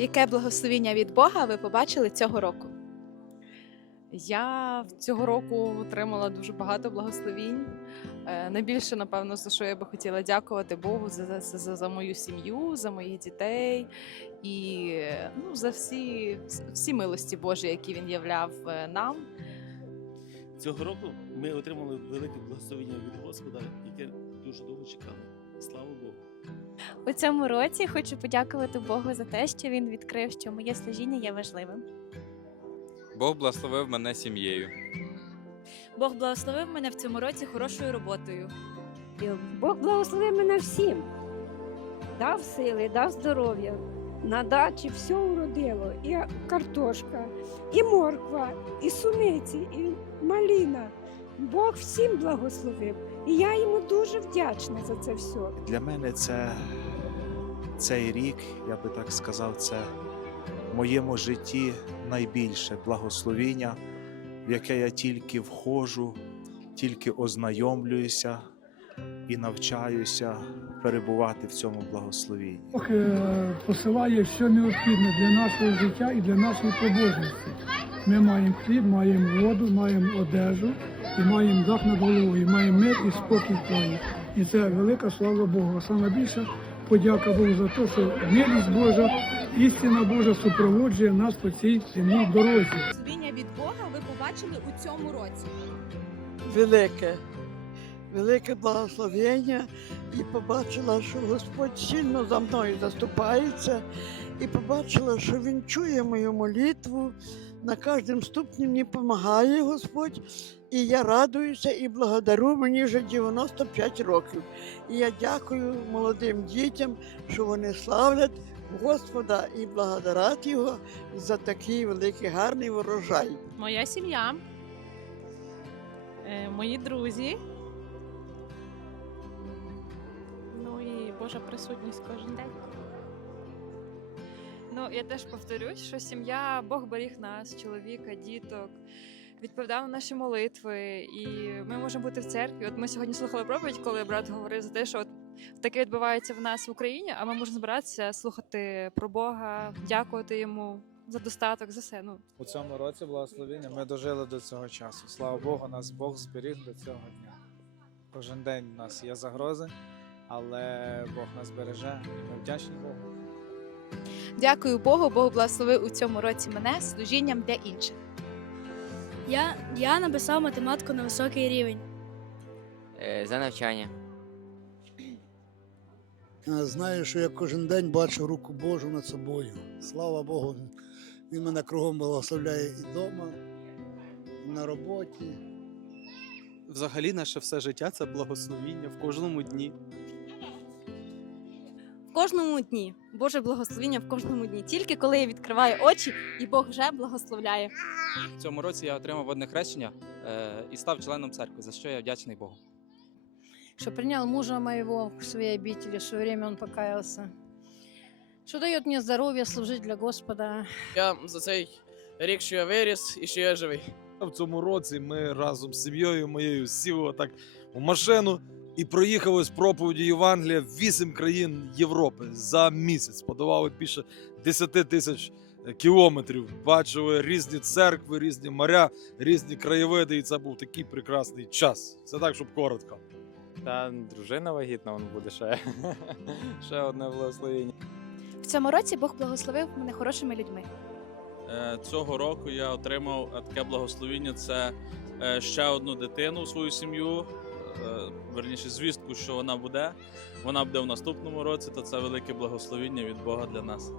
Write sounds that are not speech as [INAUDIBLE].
Яке благословіння від Бога ви побачили цього року? Я цього року отримала дуже багато благословінь. Е, Найбільше, напевно, за що я би хотіла дякувати Богу за, за, за, за мою сім'ю, за моїх дітей і ну, за всі, всі милості Божі, які він являв е, нам. Цього року ми отримали велике благословення від Господа, яке дуже довго чекали. Слава Богу. У цьому році хочу подякувати Богу за те, що він відкрив, що моє служіння є важливим. Бог благословив мене сім'єю. Бог благословив мене в цьому році хорошою роботою. Бог благословив мене всім. Дав сили, дав здоров'я. На дачі все уродило. І картошка, і морква, і суниці, і маліна. Бог всім благословив. І я йому дуже вдячна за це все. Для мене це цей рік, я би так сказав, це в моєму житті найбільше благословіння, в яке я тільки входжу, тільки ознайомлююся і навчаюся перебувати в цьому благословенні. Бог е, посилає все необхідне для нашого життя і для нашої побожності. Ми маємо хліб, маємо воду, маємо одежу і маємо дах над головою, маємо мир і спокій в плані. І це велика слава Богу. А саме більше подяка Богу за те, що милість Божа, істина Божа супроводжує нас по цій земній дорозі. Збіння від Бога ви побачили у цьому році. велике, велике благословення і побачила, що Господь сильно за мною заступається, і побачила, що Він чує мою молитву, на кожному ступні мені допомагає Господь, і я радуюся і благодарю мені вже 95 років. І я дякую молодим дітям, що вони славлять Господа і благодарять Його за такий великий гарний урожай. Моя сім'я, е, мої друзі. Божа присутність кожен день. Ну, я теж повторюсь, що сім'я, Бог беріг нас, чоловіка, діток, відповідав на наші молитви, і ми можемо бути в церкві. От ми сьогодні слухали проповідь, коли брат говорив за те, що от таке відбувається в нас в Україні, а ми можемо збиратися, слухати про Бога, дякувати йому за достаток, за все. Ну, У цьому році благословіння ми дожили до цього часу. Слава Богу, нас Бог зберіг до цього дня. Кожен день у нас є загрози, але Бог нас береже і ми вдячні Богу. Дякую Богу, Бог благословив у цьому році мене служінням для інших. Я, я написав математику на високий рівень. За навчання. Знаю, що я кожен день бачу руку Божу над собою. Слава Богу, Він мене кругом благословляє і вдома, і на роботі. Взагалі, наше все життя це благословіння в кожному дні. В кожному дні Боже благословіння в кожному дні. Тільки коли я відкриваю очі, і Бог вже благословляє. В цьому році я отримав водне хрещення е, і став членом церкви, за що я вдячний Богу. Что принял мужа моего в своей обители, в свое время он покаялся. Что дает мне здоровье служить для Господа. Я за цей рік, що я виріс і що я живий. В цьому році ми разом з сім'єю моєю сіли так у машину і проїхали з проповіді Євангелія в вісім країн Європи за місяць. Подавали більше 10 тисяч кілометрів. Бачили різні церкви, різні моря, різні краєвиди, і це був такий прекрасний час. Це так, щоб коротко. Та дружина вагітна, вон буде ще. [LAUGHS] ще одне благословіння. В цьому році Бог благословив мене хорошими людьми. Е, Цього року я отримав е, таке благословіння. Це е, ще одну дитину в свою сім'ю. Е, Верніше, звістку, що вона буде. Вона буде в наступному році, то це велике благословіння від Бога для нас.